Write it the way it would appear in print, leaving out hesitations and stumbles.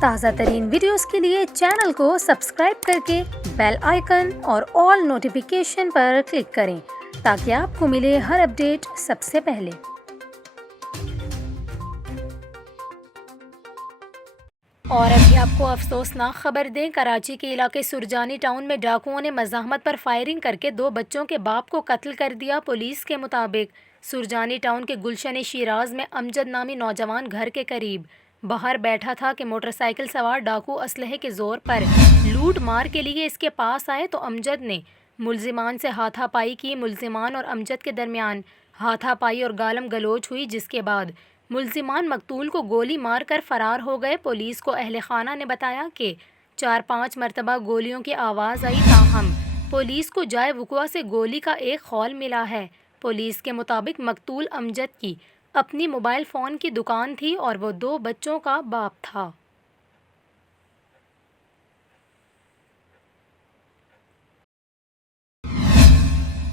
تازہ ترین ویڈیوز کے لیے چینل کو سبسکرائب کر کے بیل آئیکن اور آل نوٹیفیکیشن پر کلک کریں تاکہ آپ کو ملے ہر اپڈیٹ سب سے پہلے۔ اور ابھی آپ کو افسوسناک خبر دیں، کراچی کے علاقے سرجانی ٹاؤن میں ڈاکوؤں نے مزاحمت پر فائرنگ کر کے 2 بچوں کے باپ کو قتل کر دیا۔ پولیس کے مطابق سرجانی ٹاؤن کے گلشن شیراز میں امجد نامی نوجوان گھر کے قریب باہر بیٹھا تھا کہ موٹر سائیکل سوار ڈاکو اسلحے کے زور پر لوٹ مار کے لیے اس کے پاس آئے تو امجد نے ملزمان سے ہاتھا پائی کی۔ ملزمان اور امجد کے درمیان ہاتھا پائی اور گالم گلوچ ہوئی، جس کے بعد ملزمان مقتول کو گولی مار کر فرار ہو گئے۔ پولیس کو اہل خانہ نے بتایا کہ 4-5 مرتبہ گولیوں کی آواز آئی، تاہم پولیس کو جائے وقوع سے گولی کا ایک خول ملا ہے۔ پولیس کے مطابق مقتول امجد کی اپنی موبائل فون کی دکان تھی اور وہ 2 بچوں کا باپ تھا۔